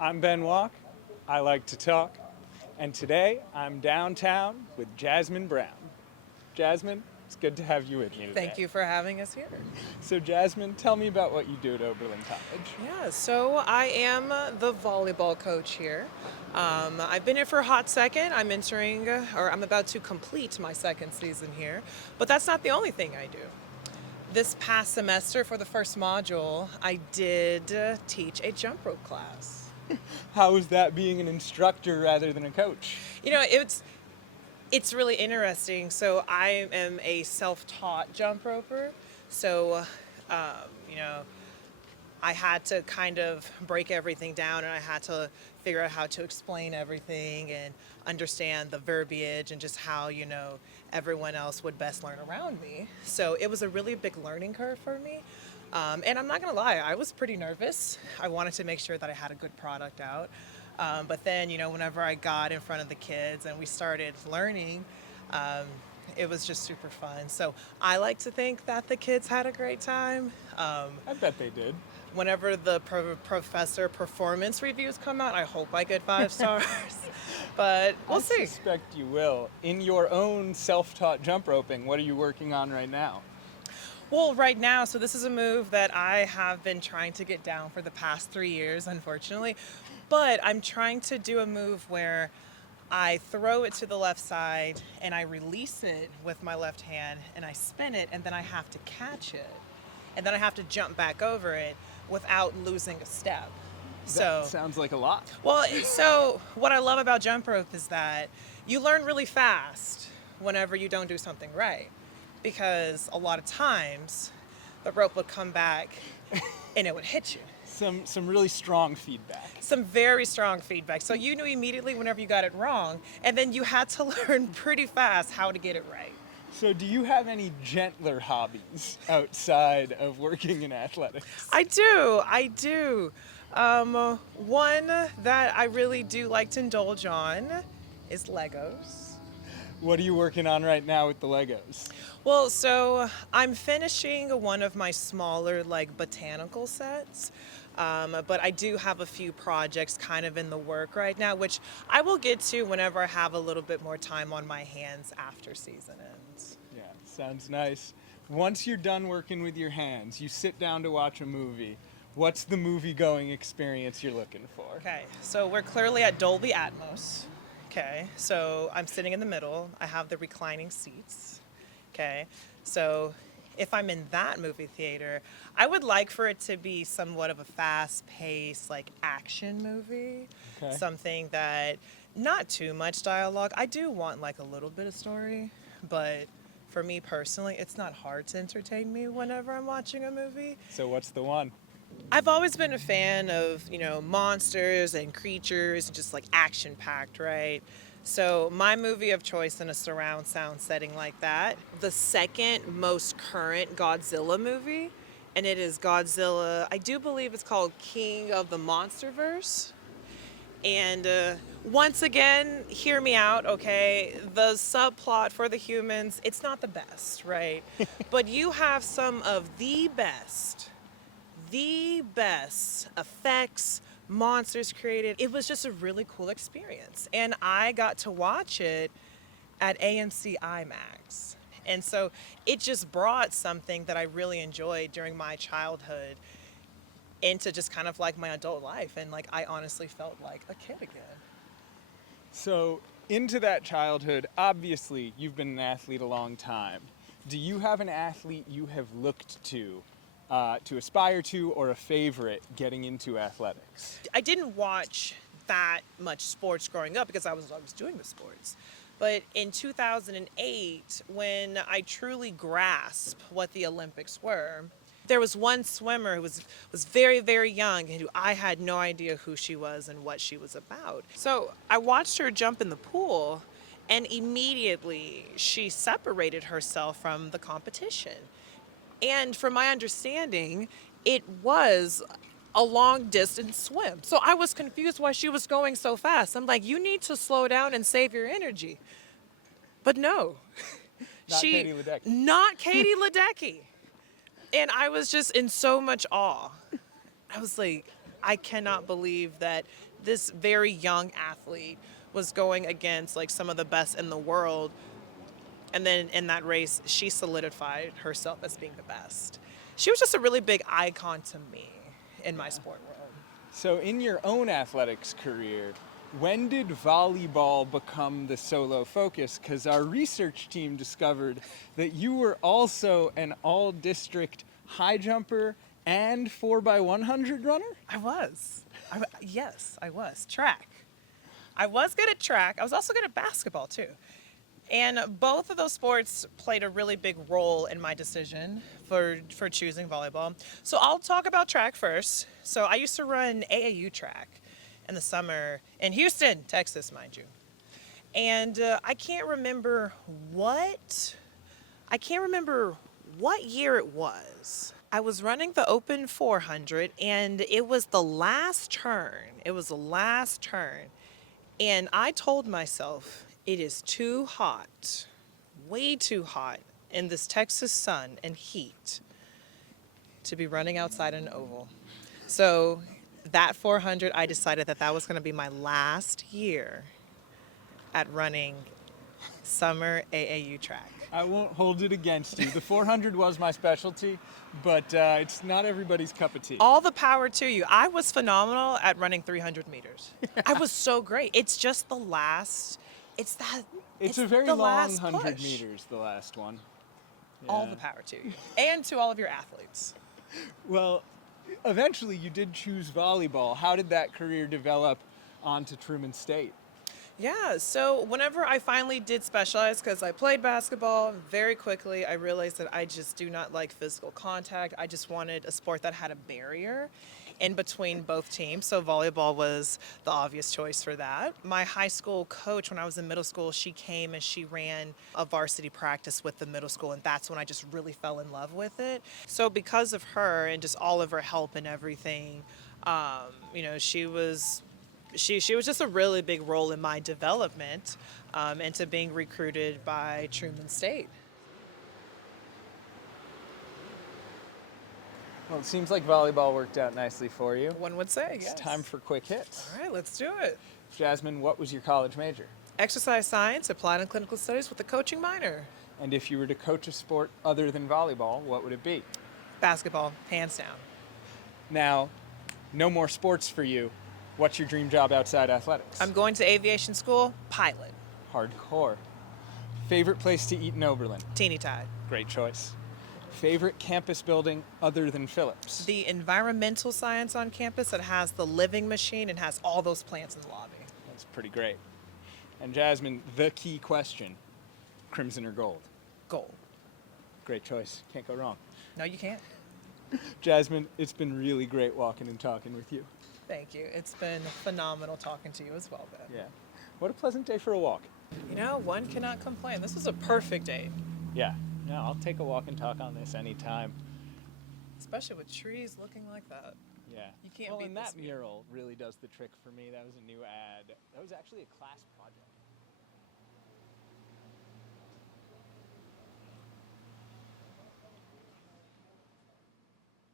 I'm Ben Wach. I like to talk. And today I'm downtown with Jasmine Brown. Jasmine, it's good to have you with me today. Thank you for having us here. So, Jasmine, tell me about what you do at Oberlin College. Yeah, so I am the volleyball coach here. I've been here for a hot second. I'm entering, or I'm about to complete my second season here. But that's not the only thing I do. This past semester, for the first module, I did teach a jump rope class. How is that being an instructor rather than a coach? You know, it's really interesting. So I am a self-taught jump roper. So, you know, I had to kind of break everything down, and I had to figure out how to explain everything and understand the verbiage and just how, everyone else would best learn around me. So it was a really big learning curve for me. And I'm not gonna lie, I was pretty nervous. I wanted to make sure that I had a good product out. But then, whenever I got in front of the kids and we started learning, it was just super fun. So I like to think that the kids had a great time. I bet they did. Whenever the professor performance reviews come out, I hope I get 5 stars. But we'll see. I suspect you will. In your own self-taught jump roping, what are you working on right now? Well, right now, so this is a move that I have been trying to get down for the past 3 years, unfortunately. But I'm trying to do a move where I throw it to the left side and I release it with my left hand and I spin it, and then I have to catch it. And then I have to jump back over it without losing a step. That sounds like a lot. Well, so what I love about jump rope is that you learn really fast whenever you don't do something right. Because a lot of times the rope would come back and it would hit you. Some really strong feedback. Some very strong feedback. So you knew immediately whenever you got it wrong, and then you had to learn pretty fast how to get it right. So do you have any gentler hobbies outside of working in athletics? I do. One that I really do like to indulge on is Legos. What are you working on right now with the Legos? Well, so I'm finishing one of my smaller, botanical sets. But I do have a few projects kind of in the work right now, which I will get to whenever I have a little bit more time on my hands after season ends. Yeah, sounds nice. Once you're done working with your hands, you sit down to watch a movie. What's the movie-going experience you're looking for? Okay, so we're clearly at Dolby Atmos. Okay, so I'm sitting in the middle. I have the reclining seats. Okay, so if I'm in that movie theater, I would like for it to be somewhat of a fast-paced, action movie. Okay. Something that, not too much dialogue. I do want, a little bit of story, but for me personally, it's not hard to entertain me whenever I'm watching a movie. So what's the one? I've always been a fan of, monsters and creatures, just action-packed, right? So my movie of choice in a surround sound setting like that, the second most current Godzilla movie, and it is Godzilla, I do believe it's called King of the Monsterverse. And once again, hear me out, okay? The subplot for the humans, it's not the best, right? But you have some of the best effects, monsters created. It was just a really cool experience. And I got to watch it at AMC IMAX. And so it just brought something that I really enjoyed during my childhood into just kind of my adult life. And I honestly felt like a kid again. So into that childhood, obviously you've been an athlete a long time. Do you have an athlete you have looked to aspire to, or a favorite getting into athletics? I didn't watch that much sports growing up because I was doing the sports. But in 2008, when I truly grasped what the Olympics were, there was one swimmer who was very, very young and who I had no idea who she was and what she was about. So I watched her jump in the pool, and immediately she separated herself from the competition. And from my understanding, it was a long distance swim. So I was confused why she was going so fast. I'm like, you need to slow down and save your energy. But no. Katie Ledecky. Not Katie Ledecky. And I was just in so much awe. I was like, I cannot believe that this very young athlete was going against like some of the best in the world. And then in that race, she solidified herself as being the best. She was just a really big icon to me in my sport world. So in your own athletics career, when did volleyball become the solo focus? Because our research team discovered that you were also an all-district high jumper and 4x100 runner? I was. Yes, I was. Track. I was good at track. I was also good at basketball, too. And both of those sports played a really big role in my decision for choosing volleyball. So I'll talk about track first. So I used to run AAU track in the summer in Houston, Texas, mind you. And I can't remember what year it was. I was running the open 400 and it was the last turn. And I told myself, it is too hot, way too hot in this Texas sun and heat to be running outside an oval. So that 400, I decided that was going to be my last year at running summer AAU track. I won't hold it against you. The 400 was my specialty, but it's not everybody's cup of tea. All the power to you. I was phenomenal at running 300 meters. I was so great. It's just the last. It's a very the long last 100 push. meters, the last one. All Yeah. the power to you. And to all of your athletes. Well, eventually you did choose volleyball. How did that career develop onto Truman State? Yeah, so whenever I finally did specialize, because I played basketball, very quickly I realized that I just do not like physical contact. I just wanted a sport that had a barrier in between both teams, so volleyball was the obvious choice for that. My high school coach, when I was in middle school, she came and she ran a varsity practice with the middle school, and that's when I just really fell in love with it. So because of her and just all of her help and everything, she was just a really big role in my development and to being recruited by Truman State. Well, it seems like volleyball worked out nicely for you. One would say, It's yes. time for quick hits. All right, let's do it. Jasmine, what was your college major? Exercise science, applied and clinical studies with a coaching minor. And if you were to coach a sport other than volleyball, what would it be? Basketball, hands down. Now, no more sports for you. What's your dream job outside athletics? I'm going to aviation school, pilot. Hardcore. Favorite place to eat in Oberlin? Teeny Tide. Great choice. Favorite campus building other than Phillips? The environmental science on campus that has the living machine and has all those plants in the lobby. That's pretty great. And Jasmine, the key question, crimson or gold? Gold. Great choice. Can't go wrong. No, you can't. Jasmine, it's been really great walking and talking with you. Thank you. It's been phenomenal talking to you as well, Ben. Yeah. What a pleasant day for a walk. One cannot complain. This was a perfect day, Yeah. No, I'll take a walk and talk on this anytime. especially with trees looking like that. Yeah. You can't well, beat and this that view. mural really does the trick for me. That was a new ad. That was actually a class project.